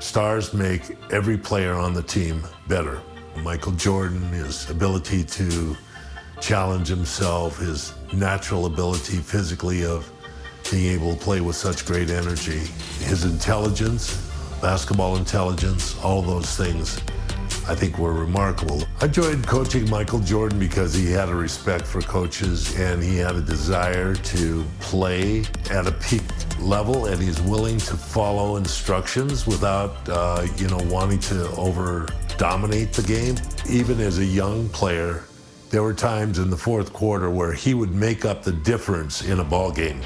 Stars make every player on the team better. Michael Jordan, his ability to challenge himself, his natural ability physically of being able to play with such great energy, his intelligence, basketball intelligence, all those things I think were remarkable. I enjoyed coaching Michael Jordan because he had a respect for coaches and he had a desire to play at a peak level, and he's willing to follow instructions without, wanting to over-dominate the game. Even as a young player, there were times in the fourth quarter where he would make up the difference in a ball game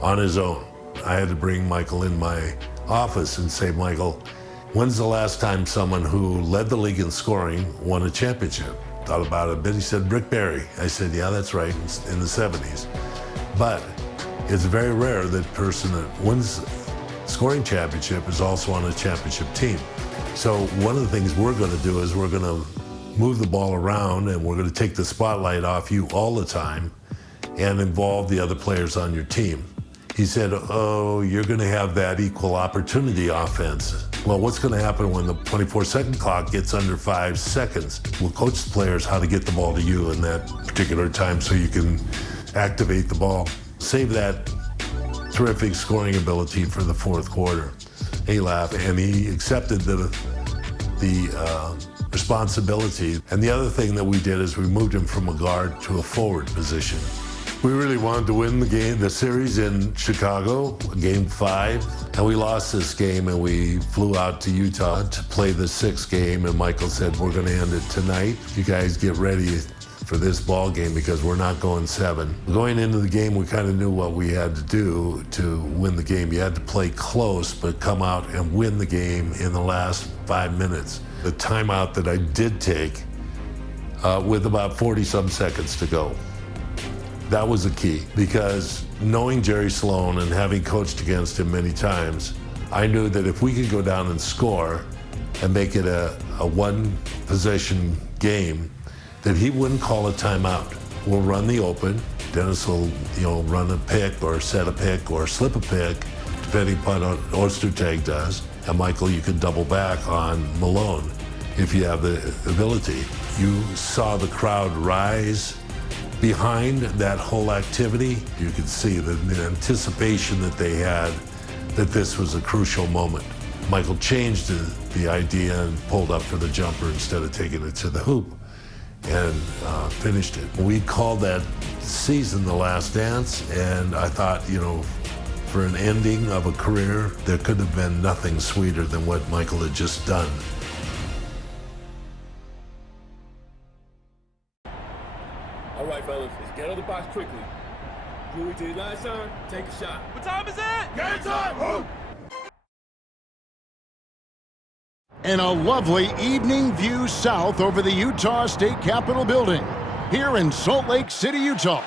on his own. I had to bring Michael in my office and say, Michael, when's the last time someone who led the league in scoring won a championship? Thought about it a bit. He said, Rick Barry. I said, yeah, that's right, in the 70s. But it's very rare that person that wins scoring championship is also on a championship team. So one of the things we're going to do is we're going to move the ball around and we're going to take the spotlight off you all the time and involve the other players on your team. He said, oh, you're going to have that equal opportunity offense. Well, what's going to happen when the 24-second clock gets under 5 seconds? We'll coach the players how to get the ball to you in that particular time so you can activate the ball. Save that terrific scoring ability for the fourth quarter. He laughed and he accepted the responsibility. And the other thing that we did is we moved him from a guard to a forward position. We really wanted to win the series in Chicago, Game 5, and we lost this game and we flew out to Utah to play the 6th game, and Michael said, we're going to end it tonight. You guys get ready for this ball game because we're not going 7. Going into the game, we kind of knew what we had to do to win the game. You had to play close, but come out and win the game in the last 5 minutes. The timeout that I did take with about 40-some seconds to go. That was the key, because knowing Jerry Sloan and having coached against him many times, I knew that if we could go down and score and make it a one-possession game, that he wouldn't call a timeout. We'll run the open. Dennis will, run a pick or set a pick or slip a pick, depending upon what Ostertag does. And Michael, you can double back on Malone if you have the ability. You saw the crowd rise behind that whole activity. You could see the anticipation that they had that this was a crucial moment. Michael changed the idea and pulled up for the jumper instead of taking it to the hoop and finished it. We called that season The Last Dance, and I thought, for an ending of a career, there could have been nothing sweeter than what Michael had just done. All right, fellas, let's get out of the box quickly. Do it to your last time, take a shot. What time is it? Game time! Move! And a lovely evening view south over the Utah State Capitol building here in Salt Lake City, Utah.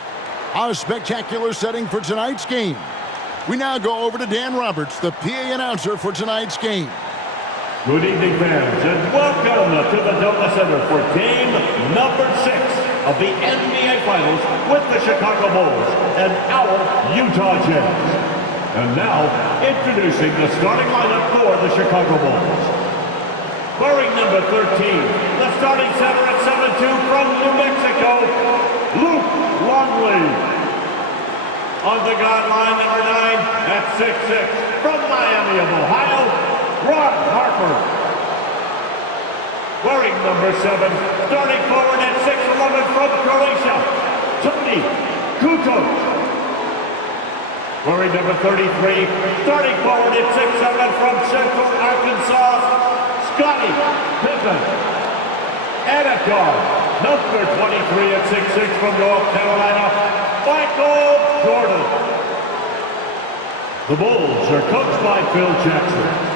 A spectacular setting for tonight's game. We now go over to Dan Roberts, the PA announcer for tonight's game. Good evening, fans, and welcome to the Delta Center for game number 6 of the NBA Finals with the Chicago Bulls and our Utah Jazz. And now, introducing the starting lineup for the Chicago Bulls. Wearing number 13, the starting center at 7'2" from New Mexico, Luke Longley. On the guard line, number 9 at 6'6", from Miami of Ohio, Ron Harper. Wearing number 7, starting forward at 6'11" from Croatia, Tony Kukoc. Wearing number 33, starting forward at 6'7" from Central Arkansas, Scottie Pippen. And at guard, number 23 at 6'6" from North Carolina, Michael Jordan. The Bulls are coached by Phil Jackson.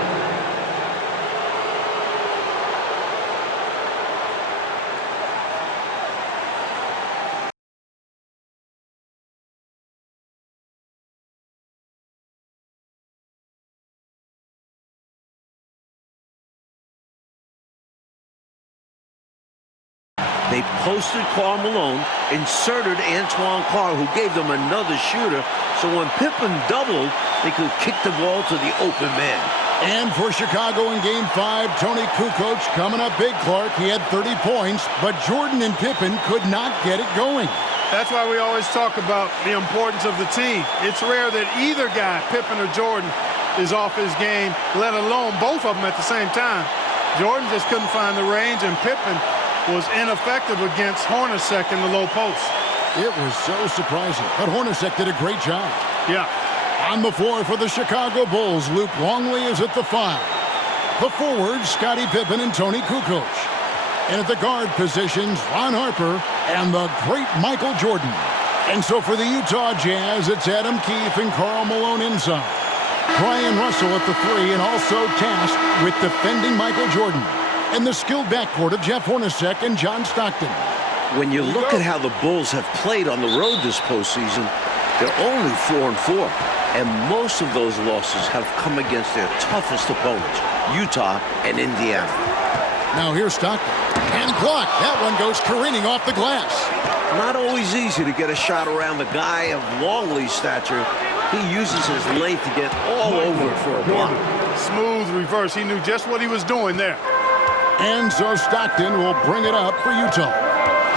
They posted Karl Malone, inserted Antoine Carr, who gave them another shooter, so when Pippen doubled, they could kick the ball to the open man. And for Chicago in Game 5, Tony Kukoc coming up big, Clark. He had 30 points, but Jordan and Pippen could not get it going. That's why we always talk about the importance of the team. It's rare that either guy, Pippen or Jordan, is off his game, let alone both of them at the same time. Jordan just couldn't find the range, and Pippen was ineffective against Hornacek in the low post. It was so surprising, but Hornacek did a great job. Yeah. On the floor for the Chicago Bulls, Luke Longley is at the 5. The forwards, Scottie Pippen and Tony Kukoc. And at the guard positions, Ron Harper and the great Michael Jordan. And so for the Utah Jazz, it's Adam Keefe and Karl Malone inside. Byron Russell at the 3 and also tasked with defending Michael Jordan. And the skilled backcourt of Jeff Hornacek and John Stockton. When you look at how the Bulls have played on the road this postseason, they're only 4-4. And most of those losses have come against their toughest opponents, Utah and Indiana. Now here's Stockton. And blocked. That one goes careening off the glass. Not always easy to get a shot around the guy of Longley's stature. He uses his length to get all over it for a block. Smooth reverse. He knew just what he was doing there. And so Stockton will bring it up for Utah.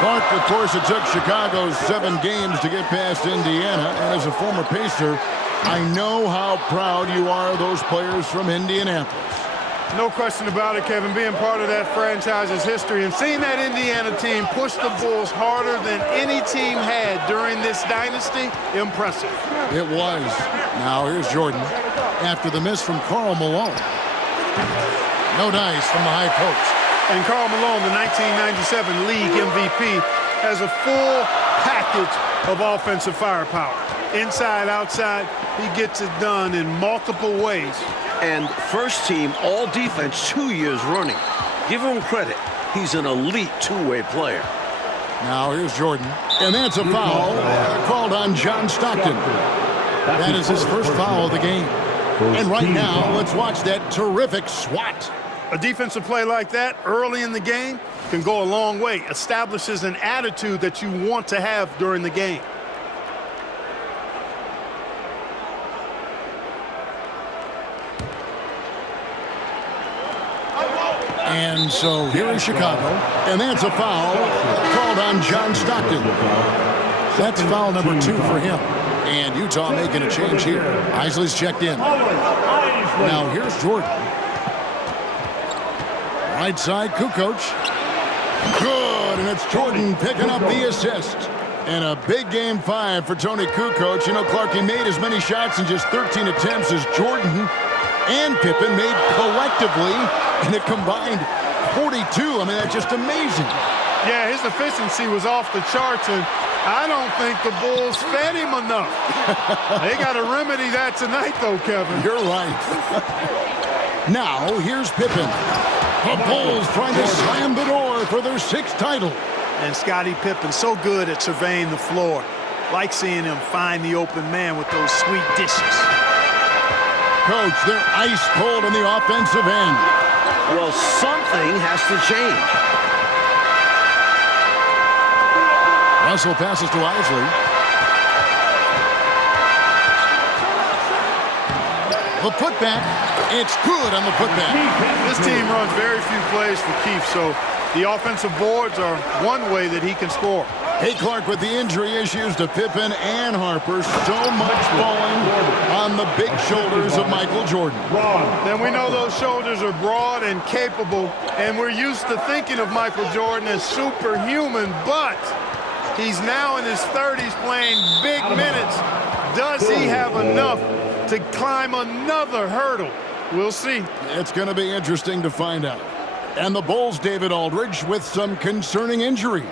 Clark, of course, it took Chicago 7 games to get past Indiana. And as a former Pacer, I know how proud you are of those players from Indianapolis. No question about it, Kevin. Being part of that franchise's history and seeing that Indiana team push the Bulls harder than any team had during this dynasty, impressive. It was. Now here's Jordan after the miss from Karl Malone. No dice from the high post. And Karl Malone, the 1997 league MVP, has a full package of offensive firepower. Inside, outside, he gets it done in multiple ways. And first team all defense 2 years running. Give him credit. He's an elite two-way player. Now here's Jordan. And that's a foul called on John Stockton. That is his first foul of the game. And right now, let's watch that terrific swat. A defensive play like that early in the game can go a long way. Establishes an attitude that you want to have during the game. And so here is Chicago, and that's a foul called on John Stockton. That's foul number 2 for him. And Utah making a change here. Isley's checked in. Now here's Jordan. Right side, Kukoc. Good, and it's Jordan picking up the assist. And a big Game 5 for Tony Kukoc. You know, Clark, he made as many shots in just 13 attempts as Jordan and Pippen made collectively in a combined 42. I mean, that's just amazing. Yeah, his efficiency was off the charts, and I don't think the Bulls fed him enough. They got to remedy that tonight, though, Kevin. You're right. Now, here's Pippen. The Bulls trying to slam the door for their 6th title. And Scottie Pippen so good at surveying the floor. Like seeing him find the open man with those sweet dishes. Coach, they're ice cold on the offensive end. Well, something has to change. Russell passes to Isley. The putback. It's good on the putback. This team runs very few plays for Keefe, so the offensive boards are one way that he can score. Hey, Clark, with the injury issues to Pippen and Harper, so much falling on the big shoulders of Michael Jordan. Then we know those shoulders are broad and capable, and we're used to thinking of Michael Jordan as superhuman, but he's now in his 30s playing big minutes. Does he have enough to climb another hurdle? We'll see. It's going to be interesting to find out. And the Bulls, David Aldridge, with some concerning injuries.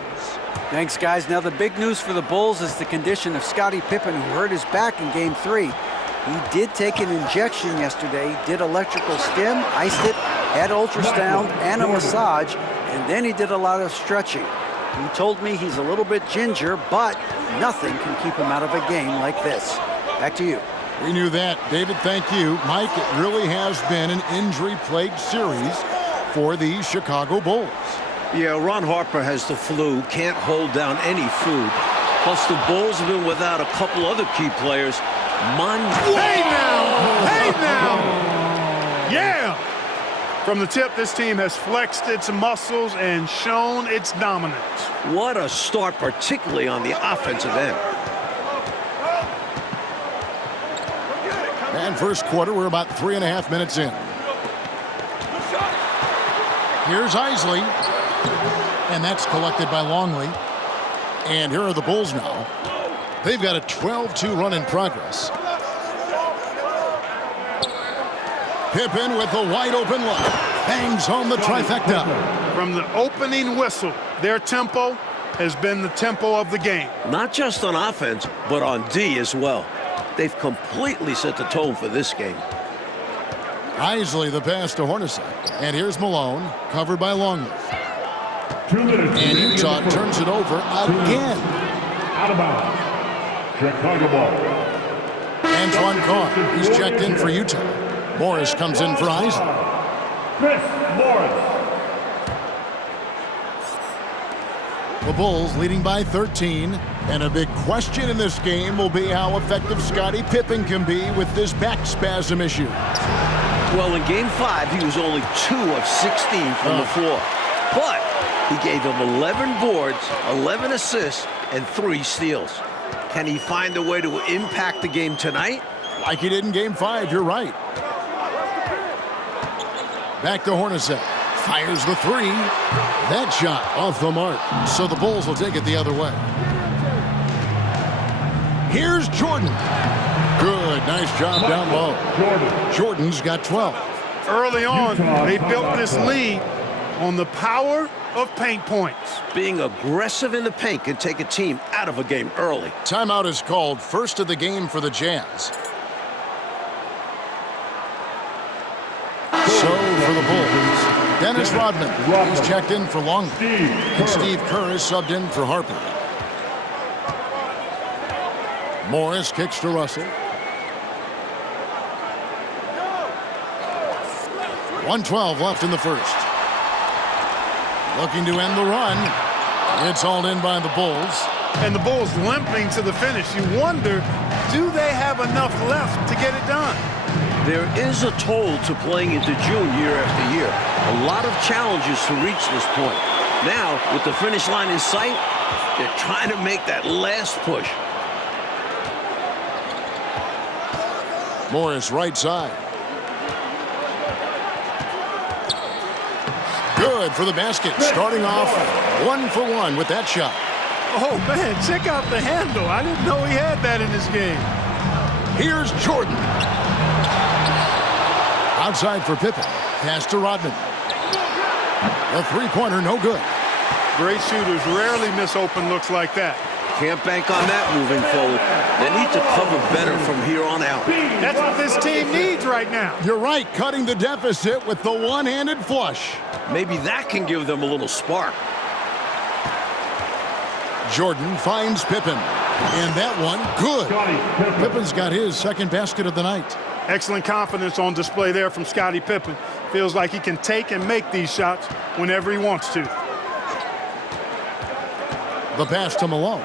Thanks, guys. Now, the big news for the Bulls is the condition of Scottie Pippen, who hurt his back in Game 3. He did take an injection yesterday, did electrical stim, iced it, had ultrasound and a massage, and then he did a lot of stretching. He told me he's a little bit ginger, but nothing can keep him out of a game like this. Back to you. We knew that. David, thank you. Mike, it really has been an injury-plagued series for the Chicago Bulls. Yeah, Ron Harper has the flu, can't hold down any food. Plus, the Bulls have been without a couple other key players. Hey now! Hey now! Yeah! From the tip, this team has flexed its muscles and shown its dominance. What a start, particularly on the offensive end. And first quarter, we're about 3.5 minutes in. Here's Isley. And that's collected by Longley. And here are the Bulls now. They've got a 12-2 run in progress. Pippen with a wide-open look. Bangs home the trifecta. From the opening whistle, their tempo has been the tempo of the game. Not just on offense, but on D as well. They've completely set the tone for this game. Isley the pass to Hornacek. And here's Malone, covered by Longley. 2 minutes. And Utah turns it over again. Out of bounds. Chicago ball. Antoine Carr, he's checked in for Utah. Morris comes in for Isley. Chris Morris. The Bulls leading by 13. And a big question in this game will be how effective Scottie Pippen can be with this back spasm issue. Well, in Game 5, he was only 2 of 16 from the floor. But he gave them 11 boards, 11 assists, and 3 steals. Can he find a way to impact the game tonight? Like he did in Game 5, you're right. Back to Hornacek. Fires the 3. That shot off the mark. So the Bulls will take it the other way. Here's Jordan. Good, nice job down low. Jordan's got 12. Early on, they built this lead on the power of paint points. Being aggressive in the paint can take a team out of a game early. Timeout is called, first of the game for the Jazz. So for the Bulls, Dennis Rodman, he's checked in for Longley. And Steve Kerr is subbed in for Harper. Morris kicks to Russell. 1:12 left in the first. Looking to end the run. It's hauled in by the Bulls. And the Bulls limping to the finish. You wonder, do they have enough left to get it done? There is a toll to playing into June year after year. A lot of challenges to reach this point. Now, with the finish line in sight, they're trying to make that last push. Morris right side. Good for the basket. Starting off 1 for 1 with that shot. Oh, man, check out the handle. I didn't know he had that in his game. Here's Jordan. Outside for Pippen. Pass to Rodman. The three-pointer, no good. Great shooters rarely miss open looks like that. Can't bank on that moving forward. They need to cover better from here on out. That's what this team needs right now. You're right, cutting the deficit with the one-handed flush. Maybe that can give them a little spark. Jordan finds Pippen. And that one, good. Pippen's got his second basket of the night. Excellent confidence on display there from Scottie Pippen. Feels like he can take and make these shots whenever he wants to. The pass to Malone.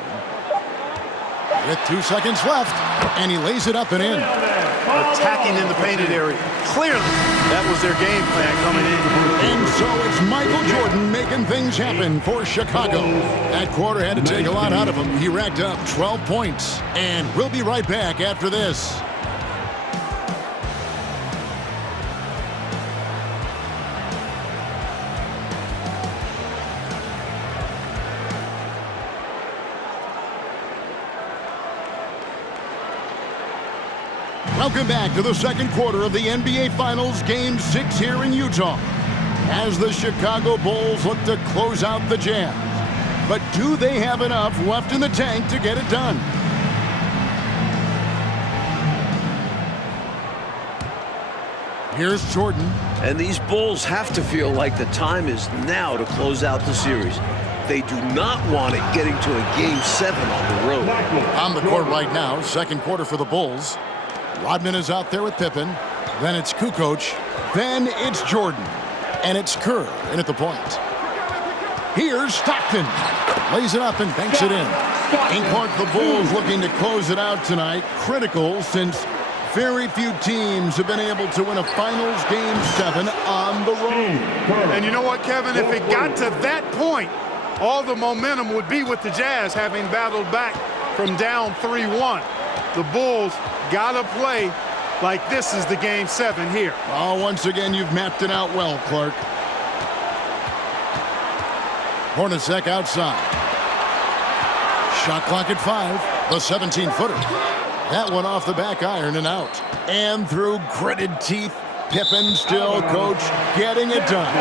With 2 seconds left, and he lays it up and in. Attacking in the painted area. Clearly, that was their game plan coming in. And so it's Michael Jordan making things happen for Chicago. That quarter had to take a lot out of him. He racked up 12 points. And we'll be right back after this. Welcome back to the second quarter of the NBA Finals, Game 6 here in Utah, as the Chicago Bulls look to close out the Jazz. But do they have enough left in the tank to get it done? Here's Jordan. And these Bulls have to feel like the time is now to close out the series. They do not want it getting to a Game 7 on the road. On the court right now, second quarter for the Bulls. Rodman is out there with Pippen. Then it's Kukoc. Then it's Jordan. And it's Kerr in at the point. Here's Stockton. Lays it up and banks it in. In court, the Bulls looking to close it out tonight. Critical since Very few teams have been able to win a finals game 7 on the road. And you know what, Kevin? If it got to that point, all the momentum would be with the Jazz having battled back from down 3-1. The Bulls got to play like this is the game 7 here. Oh, once again, you've mapped it out well, Clark. Hornacek outside. Shot clock at 5. The 17-footer. That one off the back iron and out. And through gritted teeth, Pippen still, coach, getting it done.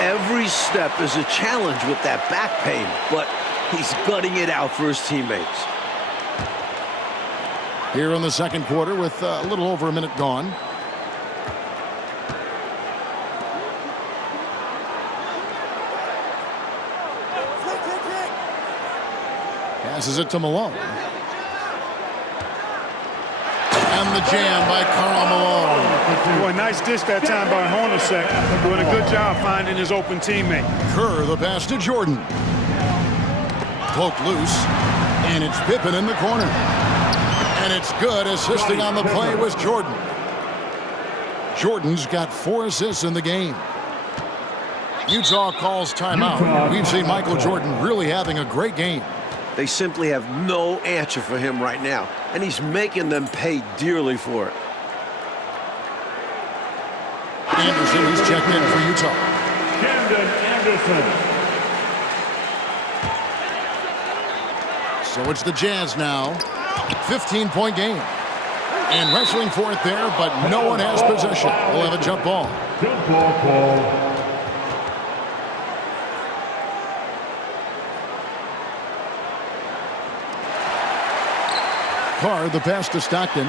Every step is a challenge with that back pain, but he's gutting it out for his teammates. Here in the second quarter with a little over a minute gone. Passes it to Malone. And the jam by Karl Malone. Boy, nice dish that time by Hornacek. Doing a good job finding his open teammate. Kerr, the pass to Jordan. Poked loose. And it's Pippen in the corner. And it's good. Assisting on the play was Jordan. Jordan's got 4 assists in the game. Utah calls timeout. We've seen Michael Jordan really having a great game. They simply have no answer for him right now, and he's making them pay dearly for it. Anderson, he's checked in for Utah. Camden Anderson. So it's the Jazz now. 15-point game. And wrestling for it there, but no one has possession. We'll have a jump ball. Jump ball call. Carr, the pass to Stockton.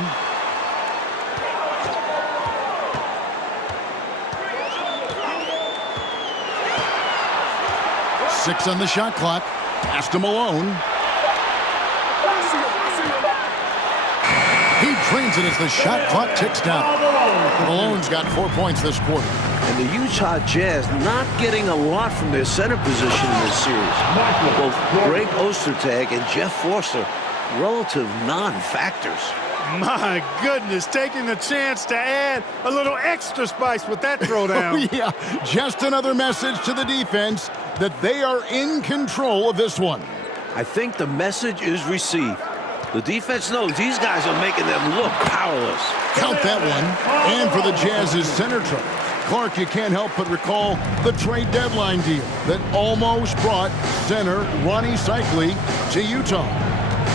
Six on the shot clock. Pass to Malone. He drains it as the shot clock ticks down. Malone's got 4 points this quarter. And the Utah Jazz not getting a lot from their center position in this series. Both Greg Ostertag and Jeff Forster, relative non-factors. My goodness, taking the chance to add a little extra spice with that throwdown. Yeah, just another message to the defense that they are in control of this one. I think the message is received. The defense knows these guys are making them look powerless. Count that one. And for the Jazz's center trouble. Clark, you can't help but recall the trade deadline deal that almost brought center Ronnie Cycli to Utah.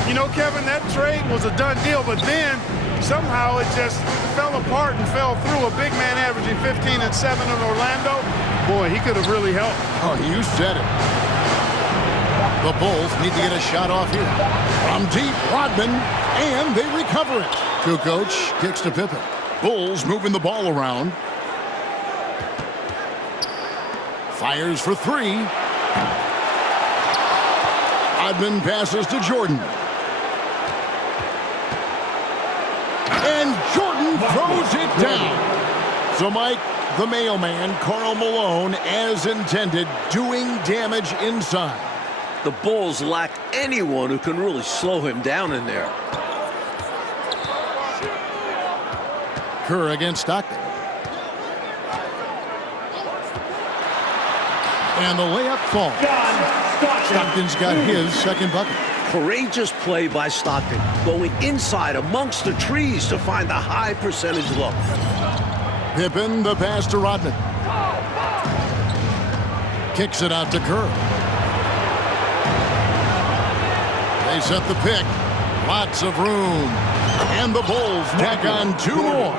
You know, Kevin, that trade was a done deal, but then somehow it just fell apart and fell through. A big man averaging 15 and 7 in Orlando. Boy, he could have really helped. Oh, you said it. The Bulls need to get a shot off here. From deep, Rodman, and they recover it. Kukoc kicks to Pippen. Bulls moving the ball around. Fires for 3. Rodman passes to Jordan. And Jordan throws it down. So, Mike, the mailman, Karl Malone, as intended, doing damage inside. The Bulls lack anyone who can really slow him down in there. Kerr against Stockton. And the layup falls. Stockton's got his second bucket. Courageous play by Stockton, going inside amongst the trees to find the high percentage look. Pippen, the pass to Rodman. Kicks it out to Kerr. They set the pick. Lots of room. And the Bulls tack on 2 more.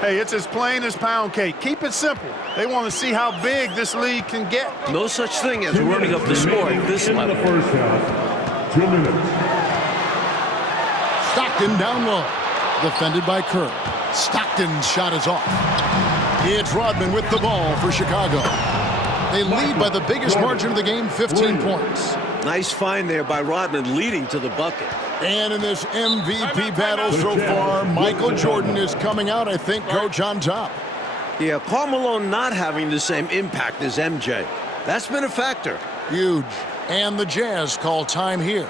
Hey, it's as plain as pound cake. Keep it simple. They want to see how big this league can get. No such thing as running up the score at this level. In the first half, 2 minutes. Stockton down low. Defended by Kerr. Stockton's shot is off. It's Rodman with the ball for Chicago. They lead by the biggest margin of the game, 15 points. Nice find there by Rodman, leading to the bucket. And in this MVP battle so far, Michael Jordan is coming out, I think, Coach, on top. Yeah, Karl Malone not having the same impact as MJ. That's been a factor. Huge. And the Jazz call time here.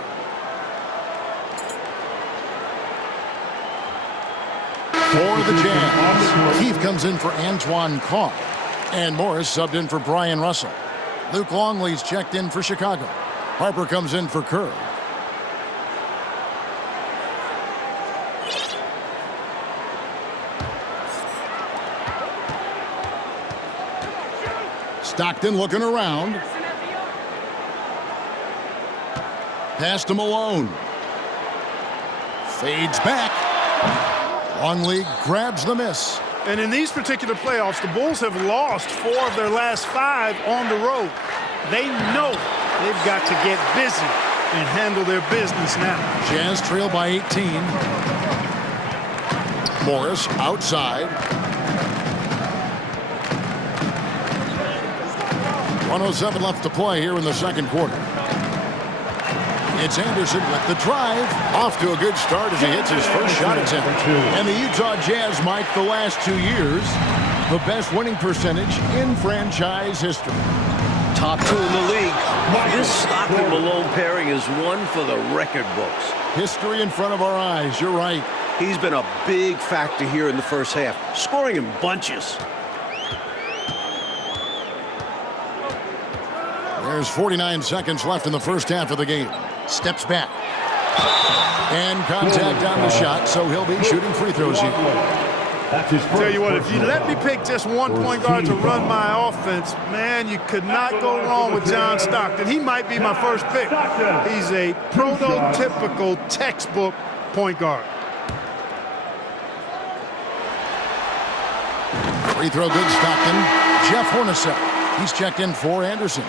For the Jazz, Keith comes in for Antoine Carr. And Morris subbed in for Byron Russell. Luke Longley's checked in for Chicago. Harper comes in for Kerr. Stockton looking around. Pass to Malone. Fades back. Longley grabs the miss. And in these particular playoffs, the Bulls have lost 4 of their last 5 on the road. They know they've got to get busy and handle their business now. Jazz trail by 18. Morris outside. 1:07 left to play here in the second quarter. It's Anderson with the drive. Off to a good start as he hits his first shot attempt. And the Utah Jazz, Mike, the last 2 years, the best winning percentage in franchise history. Top 2 in the league. This Stockton-Malone pairing is one for the record books. History in front of our eyes, you're right. He's been a big factor here in the first half, scoring in bunches. There's 49 seconds left in the first half of the game. Steps back. And contact on the shot, so he'll be shooting free throws here. Tell you what, if you let me pick just one point guard to run my offense, man, you could not go wrong with John Stockton. He might be my first pick. He's a prototypical textbook point guard. Free throw good, Stockton. Jeff Hornacek. He's checked in for Anderson.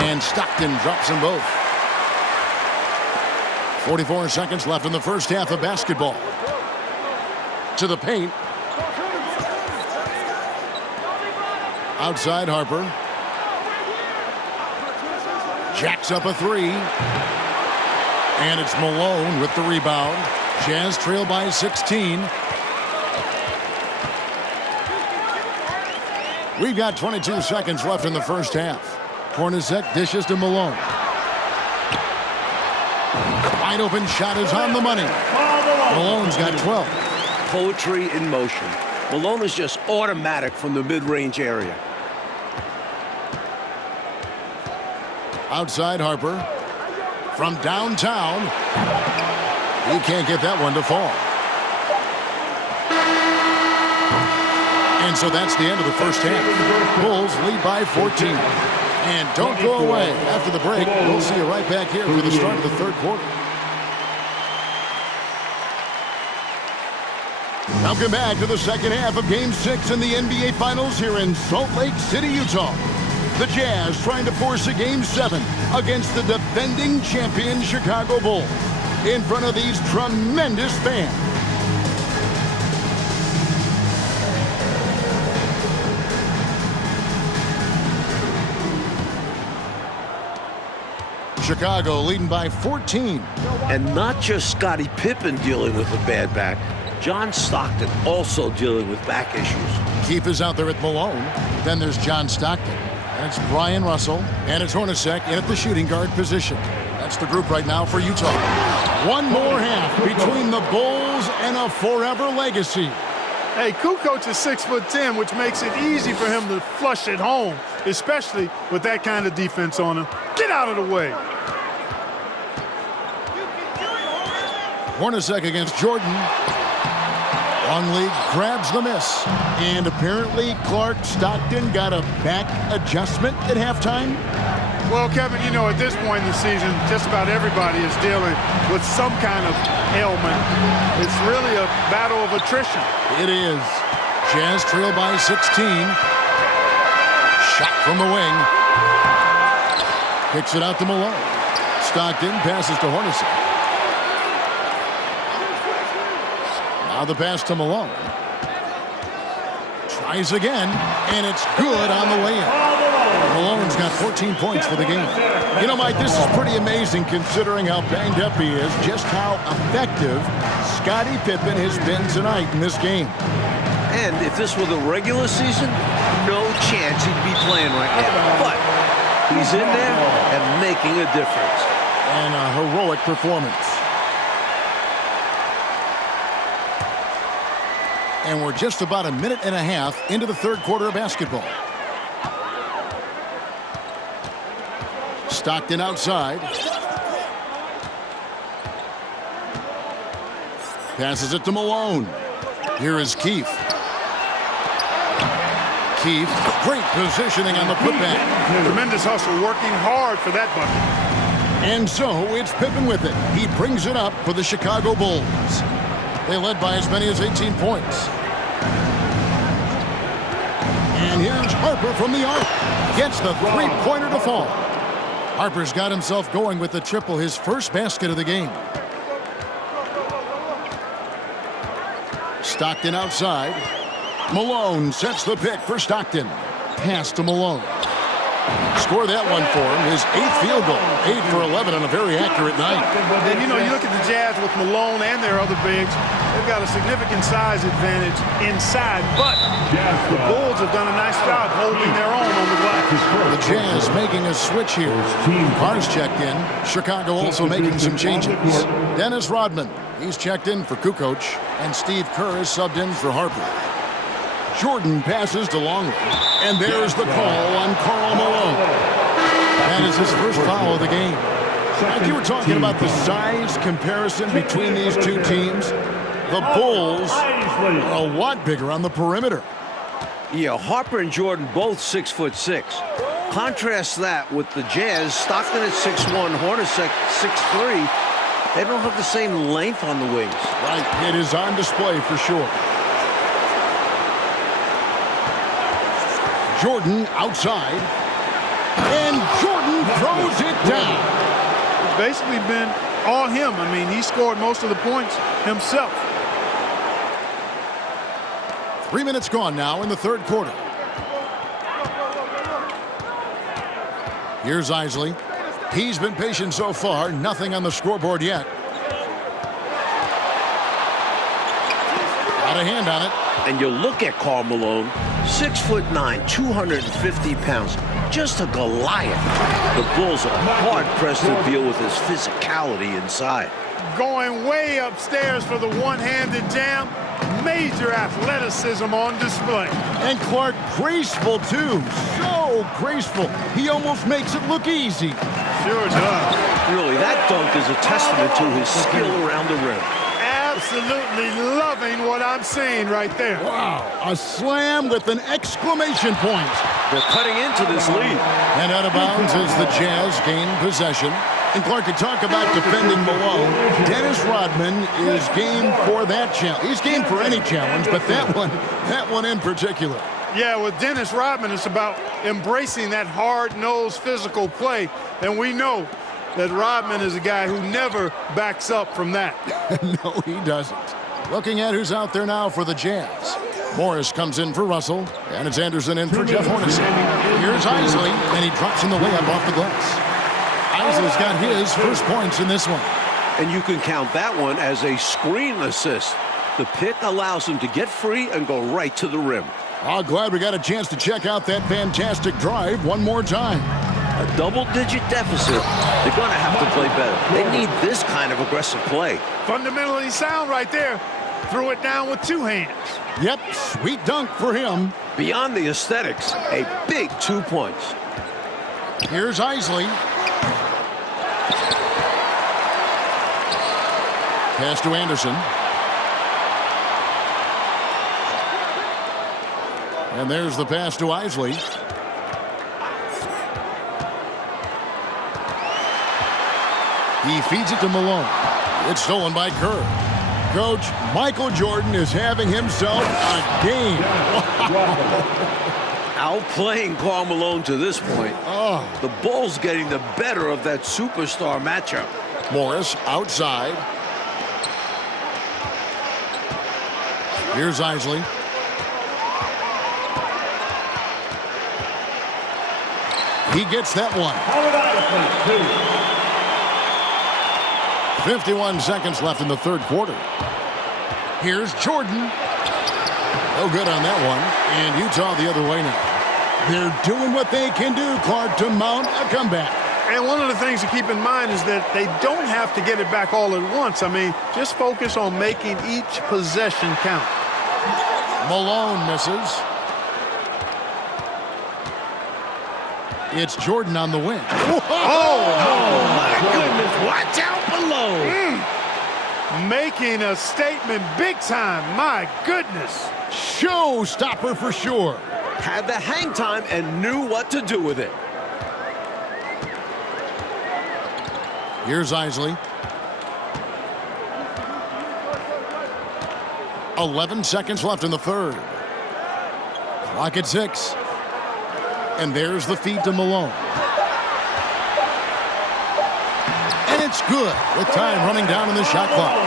And Stockton drops them both. 44 seconds left in the first half of basketball. To the paint. Outside Harper. Jacks up a 3. And it's Malone with the rebound. Jazz trail by 16. We've got 22 seconds left in the first half. Hornacek dishes to Malone. Wide open shot is on the money. Malone's got 12. Poetry in motion. Malone is just automatic from the mid-range area. Outside Harper. From downtown. He can't get that one to fall. And so that's the end of the first half. Bulls lead by 14. And don't go away. After the break, we'll see you right back here for the start of the third quarter. Welcome back to the second half of Game 6 in the NBA Finals here in Salt Lake City, Utah. The Jazz trying to force a Game 7 against the defending champion Chicago Bulls in front of these tremendous fans. Chicago leading by 14. And not just Scottie Pippen dealing with a bad back. John Stockton also dealing with back issues. Keith is out there at Malone. Then there's John Stockton. And it's Byron Russell. And it's Hornacek in at the shooting guard position. That's the group right now for Utah. One more half between the Bulls and a forever legacy. Hey, Kukoc is 6'10", which makes it easy for him to flush it home, especially with that kind of defense on him. Get out of the way. Hornacek against Jordan. Longley grabs the miss. And apparently Clark Stockton got a back adjustment at halftime. Well, Kevin, you know, at this point in the season, just about everybody is dealing with some kind of ailment. It's really a battle of attrition. It is. Jazz trail by 16. Shot from the wing. Kicks it out to Malone. Stockton passes to Hornacek. Now the pass to Malone. Tries again, and it's good on the way in. Malone's got 14 points for the game. You know, Mike, this is pretty amazing considering how banged up he is, just how effective Scottie Pippen has been tonight in this game. And if this were the regular season, no chance he'd be playing right now. But he's in there and making a difference. And a heroic performance. And we're just about a minute and a half into the third quarter of basketball. Stockton outside. Passes it to Malone. Here is Keefe. Keefe, great positioning on the putback. Tremendous hustle, working hard for that bucket. And so it's Pippen with it. He brings it up for the Chicago Bulls. They led by as many as 18 points. And here's Harper from the arc. Gets the three-pointer to fall. Harper's got himself going with the triple, his first basket of the game. Stockton outside. Malone sets the pick for Stockton. Pass to Malone. Score that one for him, his 8th field goal. 8 for 11 on a very accurate night. And you know, you look at the Jazz with Malone and their other bigs, they've got a significant size advantage inside, but the Bulls have done a nice job holding their own on the glass. The Jazz making a switch here. Carr's checked in. Chicago also making some changes. Dennis Rodman, he's checked in for Kukoc, and Steve Kerr is subbed in for Harper. Jordan passes to Longley, and there's the call on Karl Malone. That is his first foul of the game. Like you were talking about the size comparison between these two teams, the Bulls are a lot bigger on the perimeter. Yeah, Harper and Jordan both 6'6". Contrast that with the Jazz, Stockton at 6'1", Hornacek at 6'3". They don't have the same length on the wings. Right, it is on display for sure. Jordan outside, and Jordan throws it down. It's basically been all him. I mean, he scored most of the points himself. 3 minutes gone now in the third quarter. Here's Isley. He's been patient so far, nothing on the scoreboard yet. Got a hand on it. And you look at Karl Malone, 6'9", 250 pounds, just a Goliath. The Bulls are hard-pressed to deal with his physicality inside. Going way upstairs for the one-handed jam. Major athleticism on display. And Clark graceful too. So graceful. He almost makes it look easy. Sure does. Really, that dunk is a testament to his skill around the rim. Absolutely loving what I'm seeing right there. Wow, a slam with an exclamation point. They're cutting into this lead. And out of bounds as the Jazz gain possession. And Clark, could talk about defending Malone. Dennis Rodman is game for that challenge. He's game for any challenge, but that one in particular. Yeah, with Dennis Rodman, it's about embracing that hard-nosed physical play. And we know that Rodman is a guy who never backs up from that. No, he doesn't. Looking at who's out there now for the Jazz. Morris comes in for Russell, and it's Anderson in for Jeff Hornacek. Here's Isley, and he drops in the layup off the glass. Isley's got his first points in this one. And you can count that one as a screen assist. The pick allows him to get free and go right to the rim. Oh, glad we got a chance to check out that fantastic drive one more time. A double-digit deficit. They're going to have to play better. They need this kind of aggressive play. Fundamentally sound right there. Threw it down with two hands. Yep, sweet dunk for him. Beyond the aesthetics, a big 2 points. Here's Isley. Pass to Anderson. And there's the pass to Isley. He feeds it to Malone. It's stolen by Kerr. Coach, Michael Jordan is having himself a game. Outplaying Karl Malone to this point. Oh. The Bulls getting the better of that superstar matchup. Morris outside. Here's Isley. He gets that one. 51 seconds left in the third quarter. Here's Jordan. No good on that one. And Utah the other way now. They're doing what they can do, Clark, to mount a comeback. And one of the things to keep in mind is that they don't have to get it back all at once. I mean, just focus on making each possession count. Malone misses. It's Jordan on the wing. Oh, my goodness. Watch out below. Making a statement big time. My goodness. Showstopper for sure. Had the hang time and knew what to do with it. Here's Isley. 11 seconds left in the third. Clock at 6. And there's the feed to Malone. And it's good with time running down in the shot clock.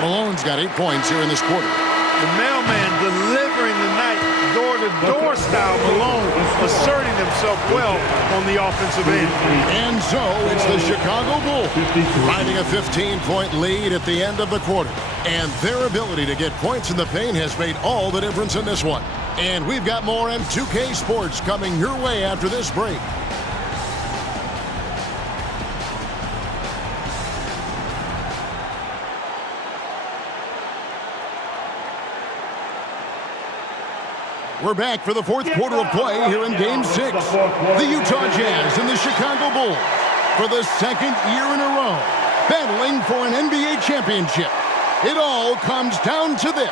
Malone's got 8 points here in this quarter. The mailman delivering the night door-to-door style. Malone asserting himself well on the offensive end. And so it's the Chicago Bulls riding a 15-point lead at the end of the quarter. And their ability to get points in the paint has made all the difference in this one. And we've got more M2K Sports coming your way after this break. We're back for the fourth quarter of play here in Game 6. The Utah Jazz and the Chicago Bulls, for the second year in a row, battling for an NBA championship. It all comes down to this.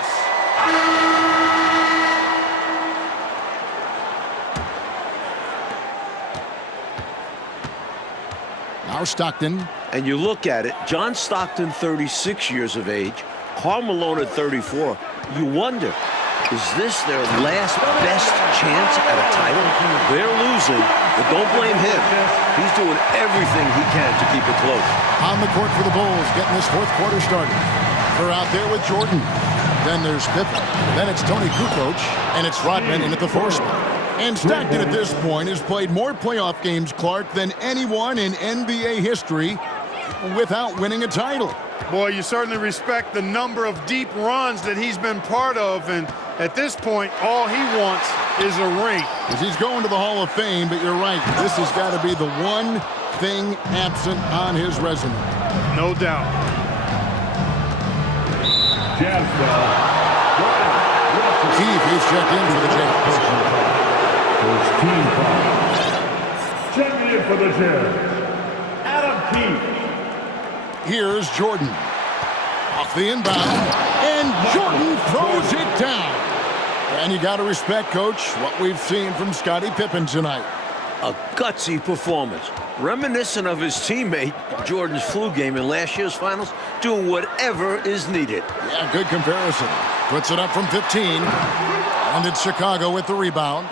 Now Stockton. And you look at it, John Stockton, 36 years of age, Karl Malone at 34. You wonder, is this their last best chance at a title? They're losing, but don't blame him. He's doing everything he can to keep it close. On the court for the Bulls, getting this fourth quarter started. They're out there with Jordan. Then there's Pippen. Then it's Tony Kukoc, and it's Rodman in at the 4 spot. And Stockton at this point has played more playoff games, Clark, than anyone in NBA history without winning a title. Boy, you certainly respect the number of deep runs that he's been part of, and at this point, all he wants is a ring. Because he's going to the Hall of Fame, but you're right, this has got to be the one thing absent on his resume. No doubt. Jazz Keith, he's checked in for the Jazz. First team foul. Checking in for the Jazz, Adam Keith. Here's Jordan. Off the inbound, and Jordan throws it down. And you got to respect, Coach, what we've seen from Scottie Pippen tonight. A gutsy performance, reminiscent of his teammate Jordan's flu game in last year's finals, doing whatever is needed. Yeah, good comparison. Puts it up from 15, and it's Chicago with the rebound.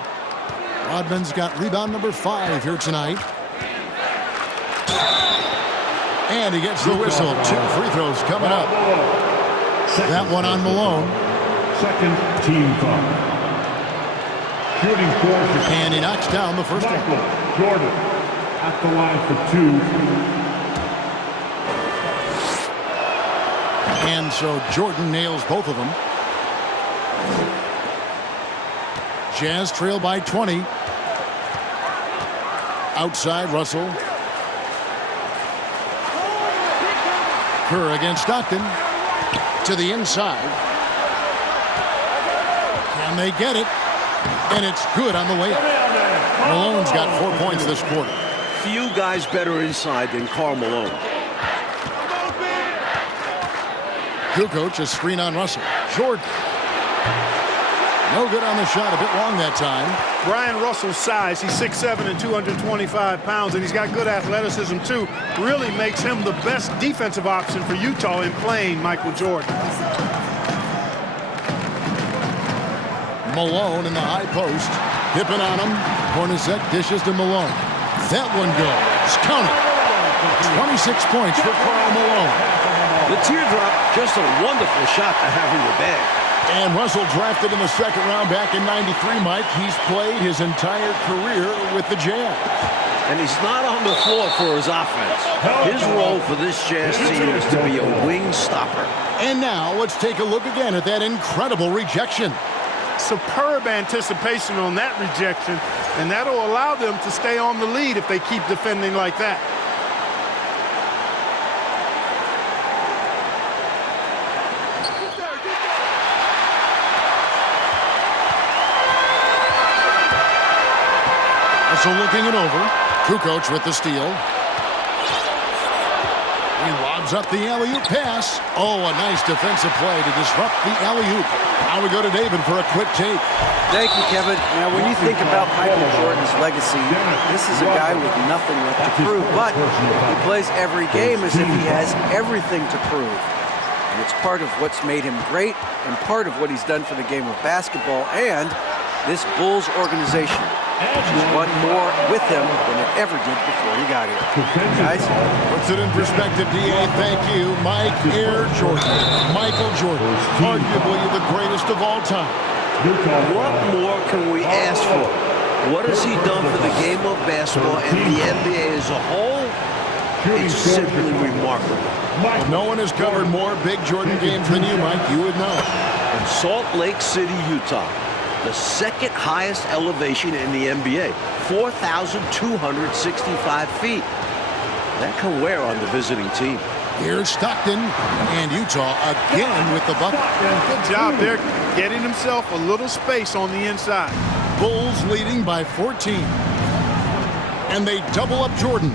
Rodman's got rebound number 5 here tonight. And he gets the whistle. 2 free throws coming up. That one on Malone. Second team foul. Shooting 4. And he knocks down the first one. Jordan at the line for 2. And so Jordan nails both of them. Jazz trail by 20. Outside Russell. Kerr against Stockton. To the inside. Can they get it? And it's good on the way up. Malone's got 4 points this quarter. Few guys better inside than Karl Malone. Kukoc, a screen on Russell. Jordan. No good on the shot. A bit long that time. Byron Russell's size, he's 6'7" and 225 pounds, and he's got good athleticism, too. Really makes him the best defensive option for Utah in playing Michael Jordan. Malone in the high post. Pippen on him. Hornacek dishes to Malone. That one goes. Count it. 26 points for Karl Malone. The teardrop, just a wonderful shot to have in your bag. And Russell drafted in the second round back in '93, Mike. He's played his entire career with the Jazz. And he's not on the floor for his offense. His role for this Jazz team is to be a wing stopper. And now let's take a look again at that incredible rejection. superb anticipation on that rejection, and that'll allow them to stay on the lead if they keep defending like that. So looking it over. Kukoc with the steal. He lobs up the alley-oop pass. Oh, a nice defensive play to disrupt the alley-oop. Now we go to David for a quick take. Thank you, Kevin. Now, when you think about Michael Jordan's legacy, this is a guy with nothing left to prove, but he plays every game as if he has everything to prove. And it's part of what's made him great and part of what he's done for the game of basketball and this Bulls organization. He's won more with him than it ever did before he got here. Guys? Puts it in perspective, D.A. Thank you. Mike Air Jordan. Michael Jordan. Arguably the greatest of all time. What more can we ask for? What has he done for the game of basketball and the NBA as a whole? It's simply remarkable. Well, no one has covered more big Jordan games than you, Mike. You would know. In Salt Lake City, Utah, the second highest elevation in the NBA, 4,265 feet. That can wear on the visiting team. Here's Stockton, and Utah again with the bucket. Good job there, getting himself a little space on the inside. Bulls leading by 14. And they double up Jordan.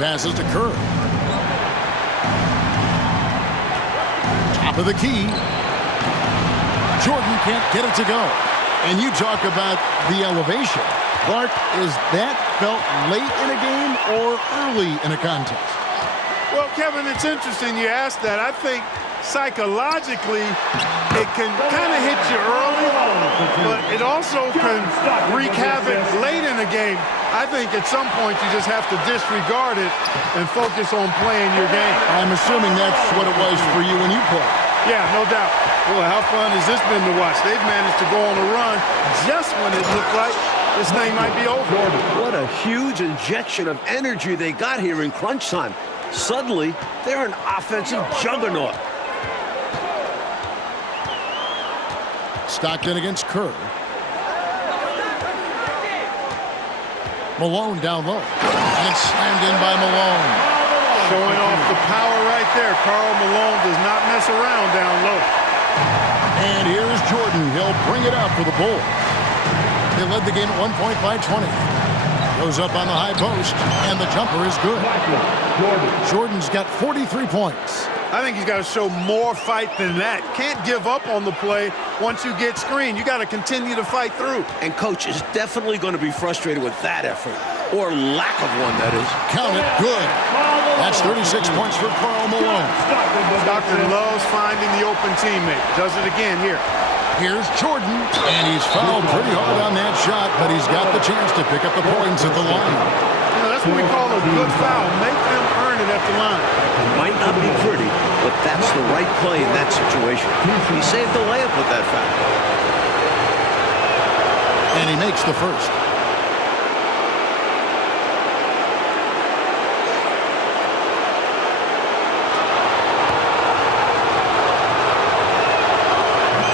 Passes to Kerr. Top of the key. Jordan can't get it to go. And you talk about the elevation. Clark, is that felt late in a game or early in a contest? Well, Kevin, it's interesting you asked that. I think psychologically it can kind of hit you early, but it also can wreak havoc late in the game. I think at some point you just have to disregard it and focus on playing your game. I'm assuming that's what it was for you when you played. Yeah, no doubt. Boy, how fun has this been to watch? They've managed to go on a run just when it looked like this thing might be over. What a huge injection of energy they got here in crunch time. Suddenly, they're an offensive juggernaut. Stockton against Kerr. Malone down low. And slammed in by Malone. Showing off the power right there. Karl Malone does not mess around down low. And here's Jordan. He'll bring it up for the Bulls. They led the game at 1 point by 20. Goes up on the high post, and the jumper is good. Jordan's got 43 points. I think he's got to show more fight than that. Can't give up on the play once you get screened. You got to continue to fight through. And Coach is definitely going to be frustrated with that effort, or lack of one, that is. Count it, good. That's 36 points for Karl Malone. Stockton loves finding the open teammate. Does it again here. Here's Jordan, and he's fouled pretty hard on that shot, but he's got the chance to pick up the points at the line. You know, that's what we call a good foul. Make them earn it at the line. It might not be pretty, but that's the right play in that situation. He saved the layup with that foul. And he makes the first.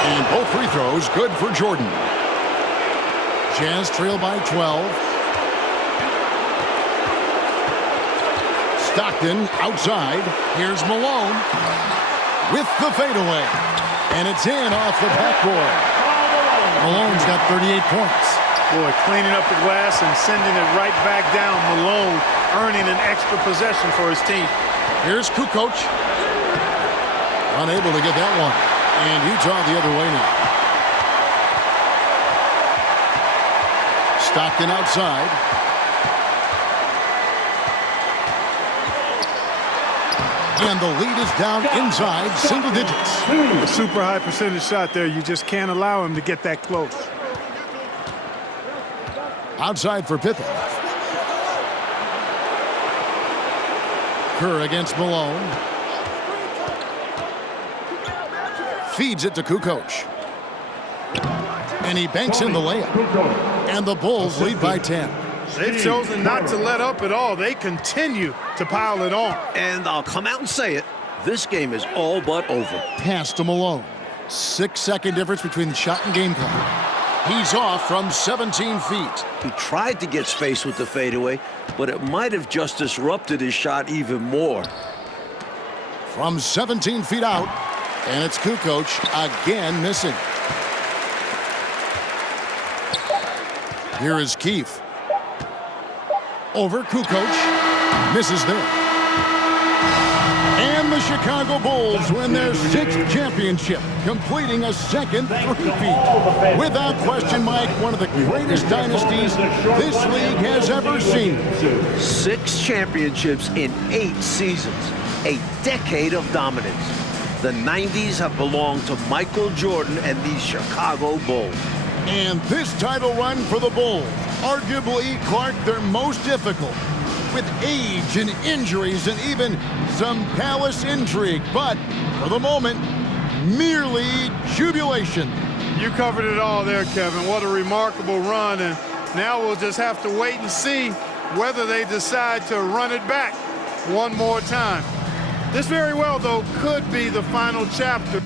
And both free throws good for Jordan. Jazz trail by 12. Stockton outside. Here's Malone with the fadeaway. And it's in off the backboard. Malone's got 38 points. Boy, cleaning up the glass and sending it right back down. Malone earning an extra possession for his team. Here's Kukoc. Unable to get that one. And Utah the other way now. Stockton outside. And the lead is down inside single digits. A super high percentage shot there. You just can't allow him to get that close. Outside for Pippen. Kerr against Malone. Feeds it to Kukoc. And he banks in the layup. And the Bulls lead by 10. They've chosen not to let up at all. They continue to pile it on. And I'll come out and say it. This game is all but over. Pass to Malone. 6-second difference between the shot and game clock. He's off from 17 feet. He tried to get space with the fadeaway, but it might have just disrupted his shot even more. From 17 feet out, and it's Kukoc again missing. Here is Keefe. Over Kukoc. Misses there. And the Chicago Bulls win their 6th championship, completing a second three-peat. Without question, Mike, one of the greatest dynasties this league has ever seen. 6 championships in 8 seasons. A decade of dominance. The 90s have belonged to Michael Jordan and the Chicago Bulls. And this title run for the Bulls, arguably, Clark, their most difficult, with age and injuries and even some palace intrigue. But for the moment, merely jubilation. You covered it all there, Kevin. What a remarkable run. And now we'll just have to wait and see whether they decide to run it back one more time. This very well, though, could be the final chapter.